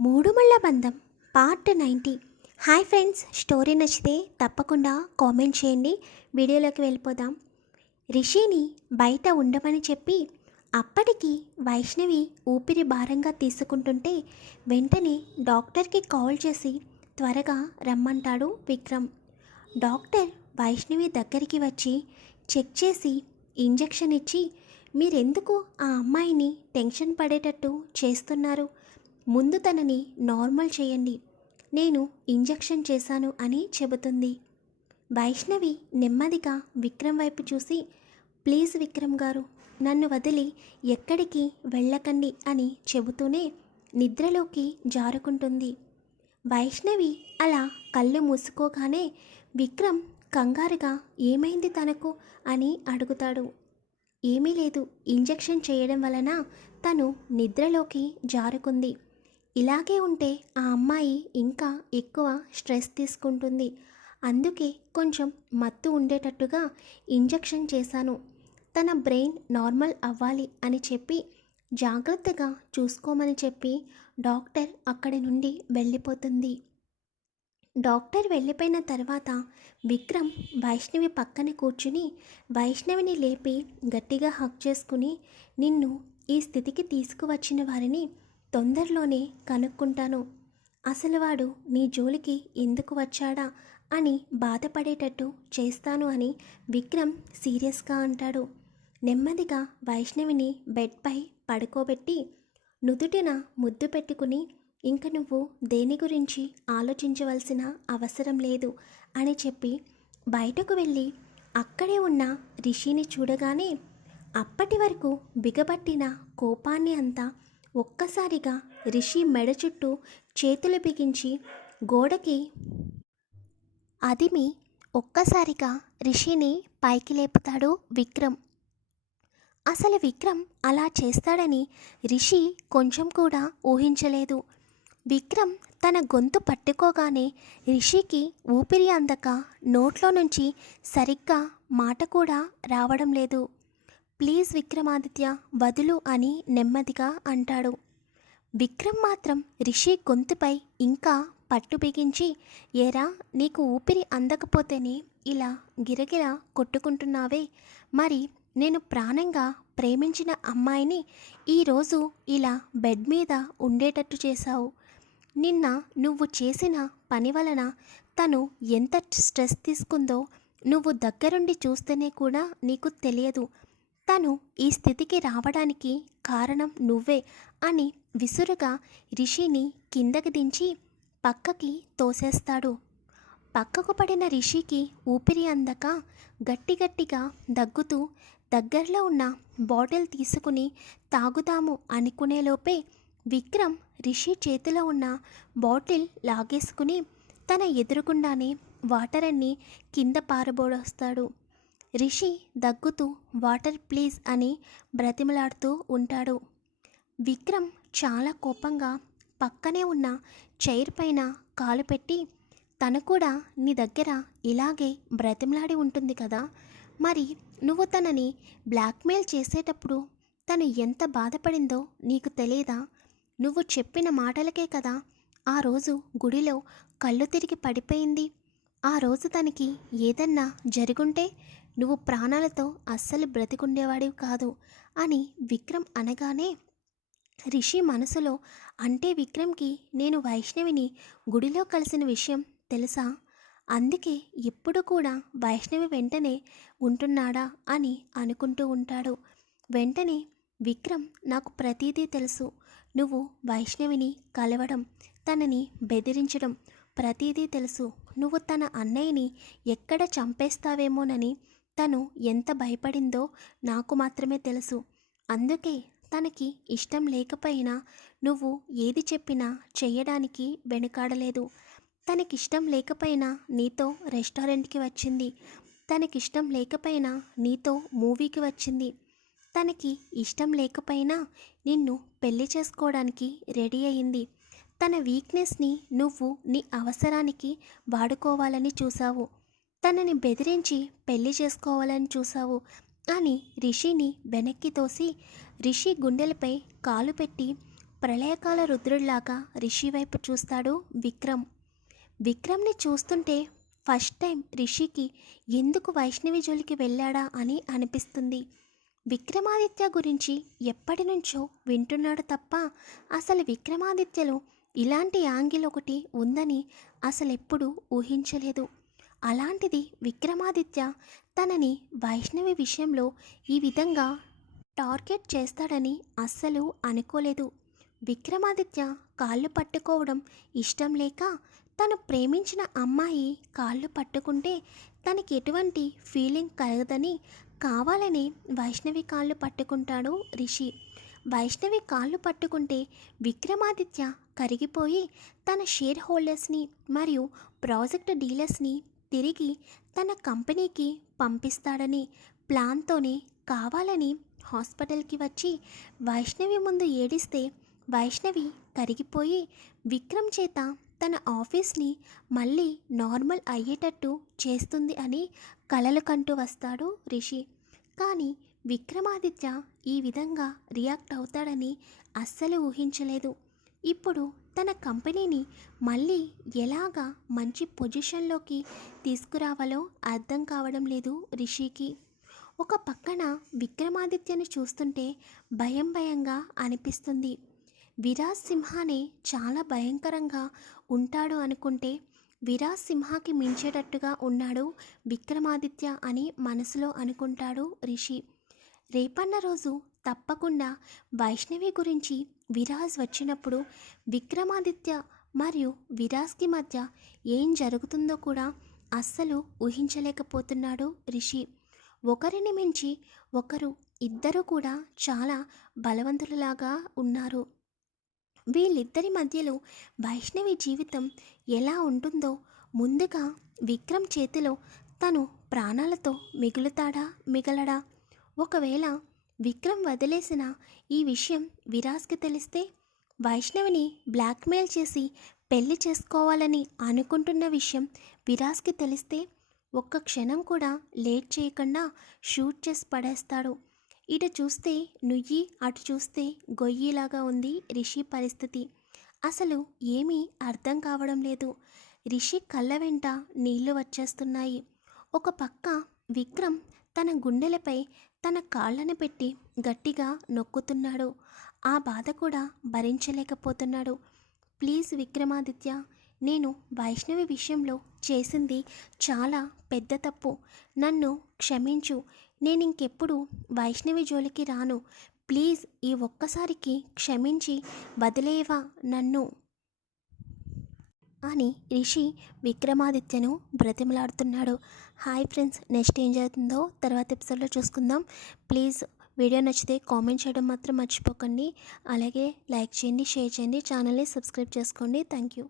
మూడుమళ్ళ బంధం part ninety hi friends story నచ్చితే తప్పకుండా కామెంట్ చేయండి. వీడియోలోకి వెళ్ళిపోదాం. రిషిని బయట ఉండమని చెప్పి అప్పటికి వైష్ణవి ఊపిరి భారంగా తీసుకుంటుంటే వెంటనే డాక్టర్కి కాల్ చేసి త్వరగా రమ్మంటాడు విక్రమ్. డాక్టర్ వైష్ణవి దగ్గరికి వచ్చి చెక్ చేసి ఇంజెక్షన్ ఇచ్చి మీరెందుకు ఆ అమ్మాయిని టెన్షన్ పడేటట్టు చేస్తున్నారు? ముందు తనని నార్మల్ చేయండి. నేను ఇంజెక్షన్ చేశాను అని చెబుతుంది. వైష్ణవి నెమ్మదిగా విక్రమ్ వైపు చూసి ప్లీజ్ విక్రమ్ గారు నన్ను వదిలి ఎక్కడికి వెళ్ళకండి అని చెబుతూనే నిద్రలోకి జారుకుంటుంది. వైష్ణవి అలా కళ్ళు మూసుకోగానే విక్రమ్ కంగారుగా ఏమైంది తనకు? అని అడుగుతాడు. ఏమీ లేదు ఇంజెక్షన్ చేయడం వలన తను నిద్రలోకి జారుకుంది. ఇలాగే ఉంటే ఆ అమ్మాయి ఇంకా ఎక్కువ స్ట్రెస్ తీసుకుంటుంది. అందుకే కొంచెం మత్తు ఉండేటట్టుగా ఇంజెక్షన్ చేశాను. తన బ్రెయిన్ నార్మల్ అవ్వాలి అని చెప్పి జాగ్రత్తగా చూసుకోమని చెప్పి డాక్టర్ అక్కడి నుండి వెళ్ళిపోతుంది. డాక్టర్ వెళ్ళిపోయిన తర్వాత విక్రమ్ వైష్ణవి పక్కన కూర్చుని వైష్ణవిని లేపి గట్టిగా హక్ చేసుకుని నిన్ను ఈ స్థితికి తీసుకువచ్చిన వారిని తొందరలోనే కనుక్కుంటాను. అసలు వాడు నీ జోలికి ఎందుకు వచ్చాడా అని బాధపడేటట్టు చేస్తాను అని విక్రమ్ సీరియస్గా అంటాడు. నెమ్మదిగా వైష్ణవిని బెడ్పై పడుకోబెట్టి నుదుటిన ముద్దు పెట్టుకుని ఇంక నువ్వు దేని గురించి ఆలోచించవలసిన అవసరం లేదు అని చెప్పి బయటకు వెళ్ళి అక్కడే ఉన్న రిషిని చూడగానే అప్పటి వరకు బిగబట్టిన కోపాన్ని అంతా ఒక్కసారిగా రిషి మెడ చుట్టూ చేతులు బిగించి గోడకి అదిమి ఒక్కసారిగా రిషిని పైకి లేపుతాడు విక్రమ్. అసలు విక్రమ్ అలా చేస్తాడని రిషి కొంచెం కూడా ఊహించలేదు. విక్రమ్ తన గొంతు పట్టుకోగానే రిషికి ఊపిరి అందక నోట్లో నుంచి సరిగ్గా మాట కూడా రావడం లేదు. ప్లీజ్ విక్రమాదిత్య వదులు అని నెమ్మదిగా అంటాడు. విక్రమ్ మాత్రం రిషి గొంతుపై ఇంకా పట్టు బిగించి ఏరా నీకు ఊపిరి అందకపోతేనే ఇలా గిరగిరా కొట్టుకుంటున్నావే. మరి నేను ప్రాణంగా ప్రేమించిన అమ్మాయిని ఈరోజు ఇలా బెడ్ మీద ఉండేటట్టు చేశావు. నిన్న నువ్వు చేసిన పని వలన తను ఎంత స్ట్రెస్ తీసుకుందో నువ్వు దగ్గరుండి చూస్తేనే కూడా నీకు తెలియదు. తను ఈ స్థితికి రావడానికి కారణం నువ్వే అని విసురుగా రిషిని కిందకి దించి పక్కకి తోసేస్తాడు. పక్కకు పడిన రిషికి ఊపిరి అందక గట్టి గట్టిగా దగ్గుతూ దగ్గరలో ఉన్న బాటిల్ తీసుకుని తాగుదాము అనుకునేలోపే విక్రమ్ రిషి చేతిలో ఉన్న బాటిల్ లాగేసుకుని తన ఎదురుగుండానే వాటర్ అన్ని కింద పారబోడొస్తాడు రిషి దగ్గుతూ వాటర్ ప్లీజ్ అని బ్రతిమలాడుతూ ఉంటాడు. విక్రమ్ చాలా కోపంగా పక్కనే ఉన్న చైర్ పైన కాలు పెట్టి తను కూడా నీ దగ్గర ఇలాగే బ్రతిమలాడి ఉంటుంది కదా! మరి నువ్వు తనని బ్లాక్మెయిల్ చేసేటప్పుడు తను ఎంత బాధపడిందో నీకు తెలియదా? నువ్వు చెప్పిన మాటలకే కదా ఆ రోజు గుడిలో కళ్ళు తిరిగి పడిపోయింది. ఆ రోజు తనకి ఏదన్నా జరుగుంటే నువ్వు ప్రాణాలతో అస్సలు బ్రతికుండేవాడివి కాదు అని విక్రమ్ అనగానే రిషి మనసులో అంటే విక్రమ్కి నేను వైష్ణవిని గుడిలో కలిసిన విషయం తెలుసా? అందుకే ఎప్పుడు కూడా వైష్ణవి వెంటనే ఉంటున్నాడా అని అనుకుంటూ ఉంటాడు. వెంటనే విక్రమ్ నాకు ప్రతీదీ తెలుసు. నువ్వు వైష్ణవిని కలవడం తనని బెదిరించడం ప్రతీదీ తెలుసు. నువ్వు తన అన్నయ్యని ఎక్కడ చంపేస్తావేమోనని తను ఎంత భయపడిందో నాకు మాత్రమే తెలుసు. అందుకే తనకి ఇష్టం లేకపోయినా నువ్వు ఏది చెప్పినా చేయడానికి వెనుకాడలేదు. తనకిష్టం లేకపోయినా నీతో రెస్టారెంట్కి వచ్చింది. తనకిష్టం లేకపోయినా నీతో మూవీకి వచ్చింది. తనకి ఇష్టం లేకపోయినా నిన్ను పెళ్ళి చేసుకోవడానికి రెడీ అయింది. తన వీక్నెస్ని నువ్వు నీ అవసరానికి వాడుకోవాలని చూసావు తనని బెదిరించి పెళ్ళి చేసుకోవాలని చూసావు అని రిషిని వెనక్కి తోసి రిషి గుండెలపై కాలు పెట్టి ప్రళయకాల రుద్రుడిలాగా రిషి వైపు చూస్తాడు విక్రమ్. విక్రమ్ని చూస్తుంటే ఫస్ట్ టైం రిషికి ఎందుకు వైష్ణవి జోలికి వెళ్ళాడా అని అనిపిస్తుంది. విక్రమాదిత్య గురించి ఎప్పటి నుంచో వింటున్నాడు తప్ప అసలు విక్రమాదిత్యలో ఇలాంటి యాంగిల్ ఒకటి ఉందని అసలెప్పుడు ఊహించలేదు. అలాంటిది విక్రమాదిత్య తనని వైష్ణవి విషయంలో ఈ విధంగా టార్గెట్ చేస్తాడని అస్సలు అనుకోలేదు. విక్రమాదిత్య కాళ్ళు పట్టుకోవడం ఇష్టం లేక తను ప్రేమించిన అమ్మాయి కాళ్ళు పట్టుకుంటే తనకి ఎటువంటి ఫీలింగ్ కలగదని కావాలని వైష్ణవి కాళ్ళు పట్టుకుంటాడు రిషి. వైష్ణవి కాళ్ళు పట్టుకుంటే విక్రమాదిత్య కరిగిపోయి తన షేర్ హోల్డర్స్ని మరియు ప్రాజెక్ట్ డీలర్స్ని తిరిగి తన కంపెనీకి పంపిస్తాడని ప్లాన్తోనే కావాలని హాస్పిటల్కి వచ్చి వైష్ణవి ముందు ఏడిస్తే వైష్ణవి కరిగిపోయి విక్రమ్ చేత తన ఆఫీస్ని మళ్ళీ నార్మల్ అయ్యేటట్టు చేస్తుంది అని కలలు కంటూ వస్తాడు రిషి. కానీ విక్రమాదిత్య ఈ విధంగా రియాక్ట్ అవుతాడని అస్సలు ఊహించలేదు. ఇప్పుడు తన కంపెనీని మళ్ళీ ఎలాగా మంచి పొజిషన్లోకి తీసుకురావాలో అర్థం కావడం లేదు రిషికి. ఒక పక్కన విక్రమాదిత్యను చూస్తుంటే భయం భయంగా అనిపిస్తుంది. విరాజ్ సింహానే చాలా భయంకరంగా ఉంటాడు అనుకుంటే విరాజ్ సింహాకి మించేటట్టుగా ఉన్నాడు విక్రమాదిత్య అని మనసులో అనుకుంటాడు రిషి. రేపన్న రోజు తప్పకుండా వైష్ణవి గురించి విరాజ్ వచ్చినప్పుడు విక్రమాదిత్య మరియు విరాజ్కి మధ్య ఏం జరుగుతుందో కూడా అస్సలు ఊహించలేకపోతున్నాడు రిషి. ఒకరిని మించి ఒకరు ఇద్దరు కూడా చాలా బలవంతులలాగా ఉన్నారు. వీళ్ళిద్దరి మధ్యలో వైష్ణవి జీవితం ఎలా ఉంటుందో ముందుగా విక్రమ్ చేతిలో తను ప్రాణాలతో మిగులుతాడా మిగలడా? ఒకవేళ విక్రమ్ వదిలేసిన ఈ విషయం విరాజ్కి తెలిస్తే వైష్ణవిని బ్లాక్మెయిల్ చేసి పెళ్ళి చేసుకోవాలని అనుకుంటున్న విషయం విరాజ్కి తెలిస్తే ఒక్క క్షణం కూడా లేట్ చేయకుండా షూట్ చేసి పడేస్తాడు. ఇటు చూస్తే నుయ్యి అటు చూస్తే గొయ్యిలాగా ఉంది రిషి పరిస్థితి. అసలు ఏమీ అర్థం కావడం లేదు. రిషి కళ్ళ వెంట నీళ్ళు వచ్చేస్తున్నాయి. ఒక పక్క విక్రమ్ తన గుండెలపై తన కాళ్ళను పెట్టి గట్టిగా నొక్కుతున్నాడు. ఆ బాధ కూడా భరించలేకపోతున్నాడు. ప్లీజ్ విక్రమాదిత్య నేను వైష్ణవి విషయంలో చేసింది చాలా పెద్ద తప్పు. నన్ను క్షమించు. నేను ఇంకెప్పుడు వైష్ణవి జోలికి రాను. ప్లీజ్ ఈ ఒక్కసారికి క్షమించి వదిలేవా నన్ను? అని రిషి విక్రమాదిత్యను బ్రతిమలాడుతున్నాడు. హాయ్ ఫ్రెండ్స్ నెక్స్ట్ ఏం జరుగుతుందో తర్వాత ఎపిసోడ్లో చూసుకుందాం. ప్లీజ్ వీడియో నచ్చితే కామెంట్ చేయడం మాత్రం మర్చిపోకండి. అలాగే లైక్ చేయండి షేర్ చేయండి ఛానల్ని సబ్స్క్రైబ్ చేసుకోండి. Thank you.